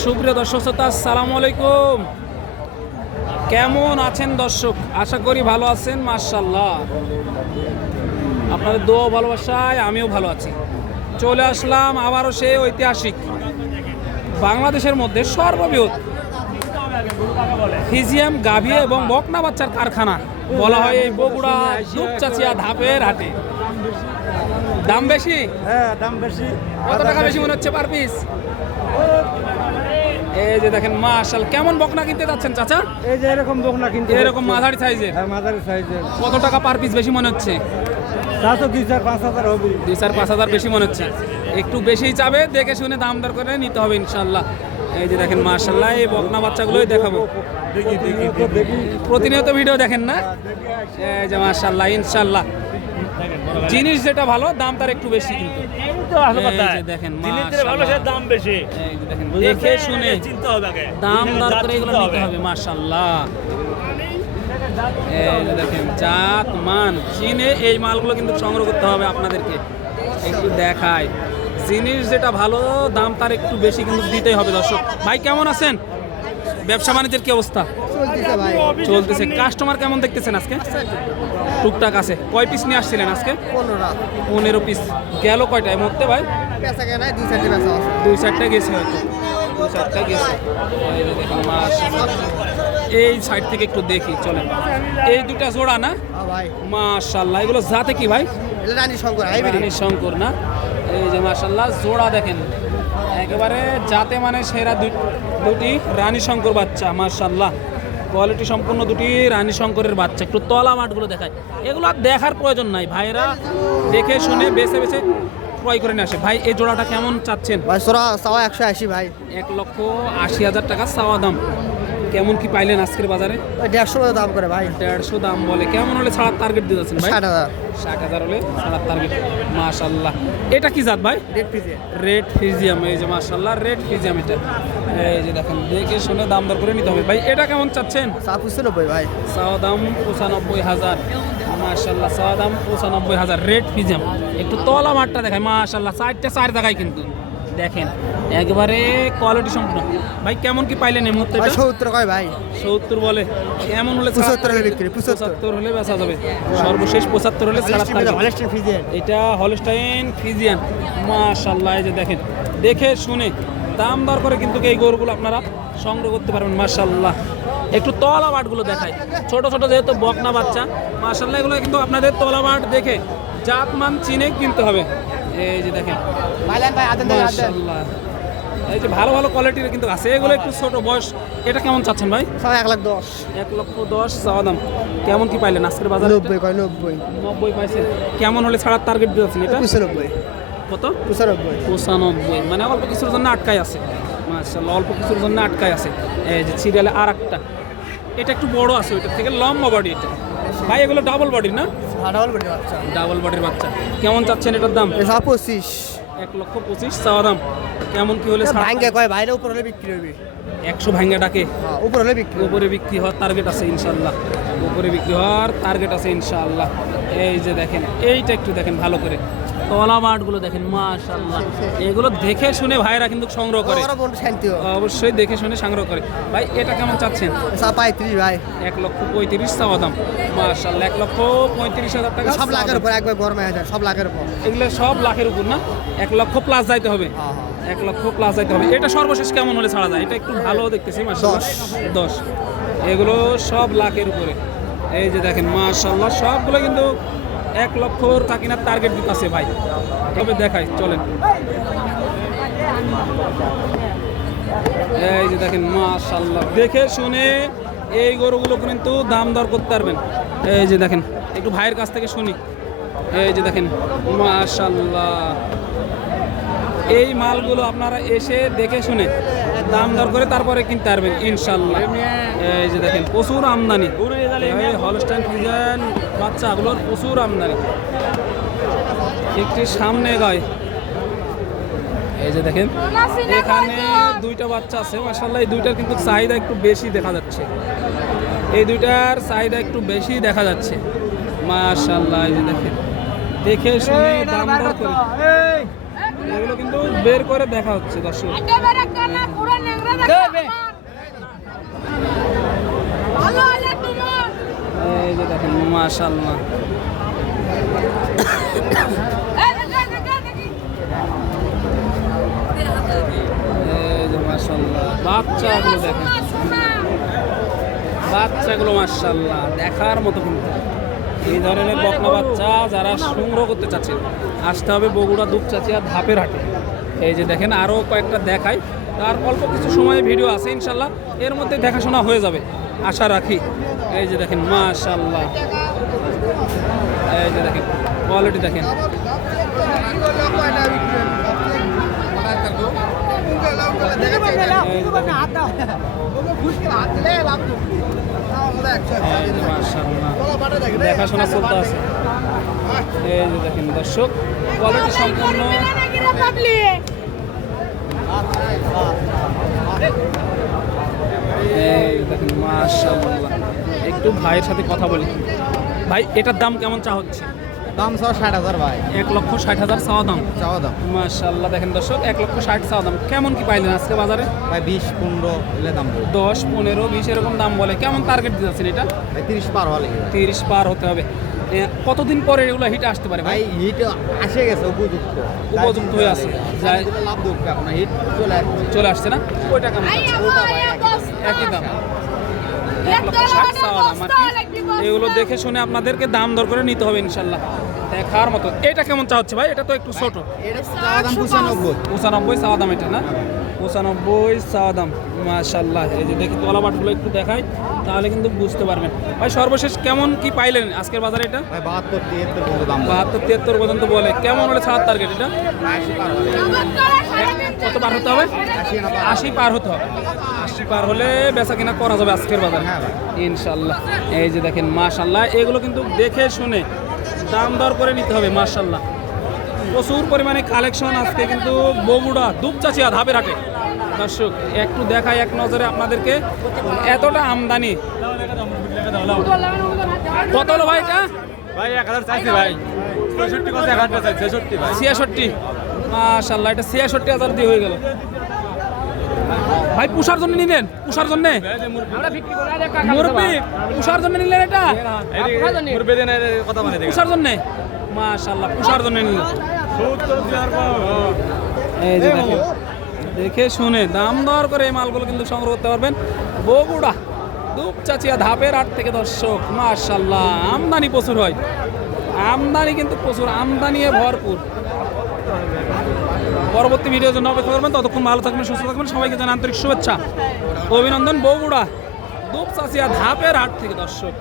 সুপ্রিয় দর্শক শ্রোতা আসসালামু আলাইকুম। কেমন আছেন দর্শক? আশা করি ভালো আছেন মার্শাল্লাহ আপনাদের দোয়া ভালোবাসায় আমিও ভালো আছি। চলে আসলাম আবারও সে ঐতিহাসিক বাংলাদেশের মধ্যে সর্ববৃহৎ ফিজিয়াম গাভী এবং বকনা বাচ্চার কারখানা বলা হয় এই বগুড়া দুপচাচিয়া ধাপের হাটে। দাম বেশি? হ্যাঁ দাম বেশি। কত টাকা বেশি মনে হচ্ছে পার পিস? এই যে দেখেন মাশাল কেমন বকনা কিনতে যাচ্ছেন চাচা? এই যে এরকম বকনা কিন্তু এরকম মাঝারি সাইজের? হ্যাঁ মাঝারি সাইজের। কত টাকা পার পিস বেশি মনে হচ্ছে? তা তো দুই চার পাঁচ হাজার হবে। দুই চার পাঁচ হাজার বেশি মনে হচ্ছে। একটু বেশিই চাবে দেখে শুনে দাম দর করে নিতে হবে ইনশাল্লাহ এই যে দেখেন মাশাল্লাহ এই বকনা বাচ্চাগুলোই দেখাবো। প্রতিনিয়ত ভিডিও দেখেন না? এই যে মাশাল্লাহ ইনশাল্লাহ জিনিস যেটা ভালো দাম তার একটু বেশি কিন্তু। তো আসল এই কথা। যে দেখেন, জিনিসের ভালো মাশাআল্লাহ। সে দাম বেশি? দেখে শুনে চিনতে হবে আগে। দাম দর করে এগুলো নিতে হবে। মাশাল্লাহ এই দেখেন জাত মান চিনে এই মালগুলো কিন্তু সংগ্রহ করতে হবে আপনাদেরকে। একটু দেখায় জিনিস যেটা ভালো দাম তার একটু বেশি কিন্তু দিতেই হবে দর্শক। ভাই কেমন আছেন? ব্যবসা বাণিজ্যের কি অবস্থা? চলতেছে কাস্টমার কেমন দেখতেছেন আজকে? টুকটাক আছে। কয় পিস নিয়ে আসছিলেন আজকে? পনেরো। পিস গেল কয়টায় মধ্যে ভাই দুই চারটে গেছে হয়তো। দুই চারটা গেছে। এই সাইড থেকে একটু দেখি চলেন। এই দুটা জোড়া না? হ্যাঁ ভাই। মাশাল্লাহ এগুলো যাতে কি ভাই? রানী শঙ্কর রানী শঙ্কর না? এই যে মাশাল্লাহ জোড়া দেখেন। একেবারে যাতে মানে সেরা দুটি রানী শঙ্কর বাচ্চা মাশাল্লাহ। কোয়ালিটি সম্পূর্ণ দুটি রানী শঙ্করের বাচ্চা একটু তলা মাঠগুলো দেখায়। এগুলো আর দেখার প্রয়োজন নাই। ভাইরা দেখে শুনে বেছে বেছে ক্রয় করে নিয়ে আসে। ভাই এই জোড়াটা কেমন চাচ্ছেন? ভাই সরা সাওয়া একশো আশি ভাই। এক লক্ষ আশি হাজার টাকা সাওয়া দাম। কেমন কি পাইলেন আজকের বাজারে? দেড়শো দাম করে ভাই। দেড়শো দাম বলে। কেমন হলে ছাড়ার টার্গেট দিয়ে যাচ্ছেন ভাই? ষাট হাজার। ষাট হাজার হলে ছাড়ার টার্গেট মাশাল্লাহ এটা কি জাত ভাই? রেড পিজে রেড ফিজিয়াম এই যে মাশাল্লাহ রেড ফিজিয়াম এটা। এই যে দেখেন দেখে শুনে দাম দর করে নিতে হবে। ভাই এটা কেমন চাচ্ছেন? চা পুষছে নব্বই ভাই। চাওয়া দাম পঁচানব্বই হাজার। মাশাল্লাহ চাওয়া দাম পঁচানব্বই হাজার। রেড ফিজিয়াম একটু তলা মাঠটা দেখায় মাশাল্লাহ চারটে চার দেখায় কিন্তু। দেখেন একবারে কোয়ালিটি সম্পূর্ণ। ভাই কেমন কি পাইলেন এই মুহূর্তে ভাই সত্তর কয় ভাই? সত্তর বলে। কেমন হলে পঁচাত্তর হলে বিক্রি, পঁচাত্তর। হলে বেচা যাবে। সর্বশেষ পঁচাত্তর হলে। এটা হলস্টাইন ফিজিয়ান মাশাল্লাহ যে দেখেন দেখে শুনে দাম দর করে কিন্তু এই গরুগুলো আপনারা সংগ্রহ করতে পারবেন মাশাল্লাহ একটু তলা বাটগুলো দেখায় ছোট ছোট যেহেতু বকনা বাচ্চা মাশাল্লাহ এগুলো কিন্তু আপনাদের তলা বাট দেখে জাত মান চিনে কিনতে হবে। এই যে দেখেন। মাশাল্লাহ এই যে ভালো ভালো কোয়ালিটির কিন্তু আছে। এগুলো একটু ছোট বয়স। এটা কেমন চাচ্ছেন ভাই? সব এক লাখ দশ। এক লক্ষ দশ চাওয়া দাম। কেমন কি পাইলেন আজকের বাজারে? নব্বই কয় নব্বই। নব্বই পাইছেন। কেমন হলে ছাড়ার টার্গেট দিয়েছেন এটা? পঁচানব্বই। কত? পঁচানব্বই। পঁচানব্বই। মানে অল্প কিছুর জন্য আটকায় আছে। মাশাল্লাহ অল্প কিছুর জন্য আটকায় আছে। এই যে সিরিয়ালে আর একটা এটা একটু বড় আছে ওইটার থেকে লম্বা বডি এটা। ভাই এগুলো ডাবল বডির না? ডাবল বড়ি বাচ্চা। ডাবল বডির বাচ্চা। কেমন চাচ্ছেন এটার দাম? এটা পঁচিশ। এক লক্ষ পঁচিশ চাওয়া দাম। কেমন কি হলে? ভাঙ্গে কয়? বাইরে উপর হলে বিক্রি হবে। একশো ভাঙ্গা ডাকে। হ্যাঁ উপর হলে বিক্রি উপরে বিক্রি হওয়ার টার্গেট আছে ইনশাল্লাহ উপরে বিক্রি হওয়ার টার্গেট আছে ইনশাল্লাহ এই যে দেখেন এইটা একটু দেখেন ভালো করে। তলা মাঠগুলো দেখেন মাশাল্লাহ এগুলো দেখে শুনে ভাইরা কিন্তু সংগ্রহ করে। অবশ্যই দেখে শুনে সংগ্রহ করে। ভাই এটা কেমন চাচ্ছেন? পঁয়ত্রিশ ভাই। এক লক্ষ পঁয়ত্রিশ চাওয়া দাম। মাশাল্লাহ এক লক্ষ পঁয়ত্রিশ হাজার টাকা সব লাখের। উপর একবার গরমে হাজার সব লাখের উপর। এগুলো সব লাখের উপর না? এক লক্ষ প্লাস যাইতে হবে। হ্যাঁ, হ্যাঁ। এক লক্ষ প্লাস যাইতে হবে। এটা সর্বশেষ কেমন হলে ছাড়া যায়? এটা একটু ভালো দেখতেছি মাশাল্লাহ দশ। এগুলো সব লাখের উপরে। এই যে দেখেন মাশাল্লাহ সবগুলো কিন্তু এক লক্ষর কাকিনার টার্গেট দিতেছে ভাই। তবে দেখাই, চলেন। এই যে দেখেন মাশাল্লাহ দেখে শুনে এই গরুগুলো কিন্তু দাম দর করতে পারবেন। এই যে দেখেন, একটু ভাইয়ের কাছ থেকে শুনি। এই যে দেখেন মাশাল্লাহ এই মালগুলো আপনারা এসে দেখে শুনে দাম দর করে তারপরে কিনতে পারবেন ইনশাল্লাহ এই যে দেখেন, প্রচুর আমদানি। হলস্টাইন ফ্রিজান বাচ্চাগুলোর প্রচুর আমদানি একটি সামনে গায়। এই যে দেখেন এখানে দুইটা বাচ্চা আছে মাসাল্লাহ এই দুইটার কিন্তু চাহিদা একটু বেশি দেখা যাচ্ছে। এই দুইটার চাহিদা একটু বেশি দেখা যাচ্ছে। মাশাল্লাহ এই যে দেখেন দেখে শুনে দাম দর এগুলো কিন্তু বের করে দেখা হচ্ছে দর্শক। ভালো কানা মাশাল্লাহ মাশাল্লাহ দেখেন। বাচ্চাগুলো মাশাল্লাহ দেখার মতো এই ধরনের যারা সংগ্রহ করতে আসতে হবে বগুড়া ধাপের হাটে। এই যে দেখেন আরও কয়েকটা দেখাই। তার অল্প কিছু সময় ভিডিও আছে ইনশাল্লাহ এর মধ্যে দেখাশোনা হয়ে যাবে। আশা রাখি। এই যে দেখেন মাশাল্লাহ এই যে দেখেন কোয়ালিটি দেখেন। দেখাশোনা চলতে আছে। এই যে দেখেন, দর্শক কোয়ালিটি সম্পূর্ণ। এই দেখেন মাশাল্লাহ একটু ভাইয়ের সাথে কথা বলি। ভাই এটার দাম কেমন চা হচ্ছে? দাম সব ষাট হাজার ভাই। এক লক্ষ ষাট হাজার চাওয়া দাম? চাওয়া দাম। মাশাল্লাহ দেখেন দর্শক এক লক্ষ ষাট চাওয়া দাম। কেমন কি পাইলেন আজকে বাজারে? ভাই বিশ পনেরো এলে দাম দশ পনেরো বিশ এরকম দাম বলে। কেমন টার্গেট দিতেছেন এটা? ভাই তিরিশ পার হলে তিরিশ পার হতে হবে। কতদিন পরে এগুলো হিট আসতে পারে ভাই? ভাই হিট আসে গেছে উপযুক্ত। উপযুক্ত হয়ে আছে। লাভ দুঃখ আপনার হিট চলে আসছে। চলে আসছে না? ওই টাকা একই দাম। এক চাওয়া দাম আর কি? এগুলো দেখে শুনে আপনাদেরকে দাম দর করে নিতে হবে ইনশাল্লাহ। দেখার মতো। এটা কেমন চা হচ্ছে ভাই? এটা তো একটু ছোট। পঁচানব্বই। চাওয়া দাম এটা না? পঁচানব্বই চাওয়া দাম মাশাল্লাহ এই যে দেখি তলা বাটগুলো একটু দেখাই তাহলে কিন্তু বুঝতে পারবেন। ভাই সর্বশেষ কেমন কি পাইলেন আজকের বাজারে এটা? বাহাত্তর তিয়াত্তর পর্যন্ত দাম বলে। বাহাত্তর তিয়াত্তর পর্যন্ত বলে। কেমন হলে ছাড় টার্গেট এটা? কত পার হতে হবে? আশি পার। আশি পার হতে হবে। আশি পার হলে বেচা কিনা করা যাবে আজকের বাজারে। হ্যাঁ ইনশাল্লাহ এই যে দেখেন মাশাল্লাহ এগুলো কিন্তু দেখে শুনে দাম দর করে নিতে হবে মাশাল্লাহ প্রচুর পরিমাণে কালেকশন আজকে কিন্তু বগুড়া দুপচাচিয়া ধাপের হাটে। দর্শক একটু দেখাই এক নজরে আপনাদেরকে। এতটা আমদানি। কত হলো ভাই এটা? ভাই এক হাজার চাইছি ভাই। পঁয়ষট্টি কথা এক হাজার চাই ছেষট্টি ভাই। ছিয়াষট্টি। মাশাল্লাহ এটা ছিয়াষট্টি হাজার দিয়ে হয়ে গেল। ভাই পুষার জন্য নিলেন? পুষার জন্য? মুরব্বি পুষার জন্য নিলেন এটা? পুষার জন্য? মাশাল্লাহ পুষার জন্য নিলেন। দেখে শুনে দাম দর করে এই মালগুলো কিন্তু সংগ্রহ করতে পারবেন। বগুড়া, দুপচাচিয়া ধাপের হাট থেকে দর্শক মাশাল্লাহ আমদানি প্রচুর হয়। আমদানি কিন্তু প্রচুর, আমদানি ভরপুর। পরবর্তী ভিডিওর জন্য অপেক্ষা করবেন। ততক্ষণ ভালো থাকবেন, সুস্থ থাকবেন। সবাইকে জানাই আন্তরিক শুভেচ্ছা। অভিনন্দন, বগুড়া, দুপচাচিয়া ধাপের হাট থেকে দর্শক।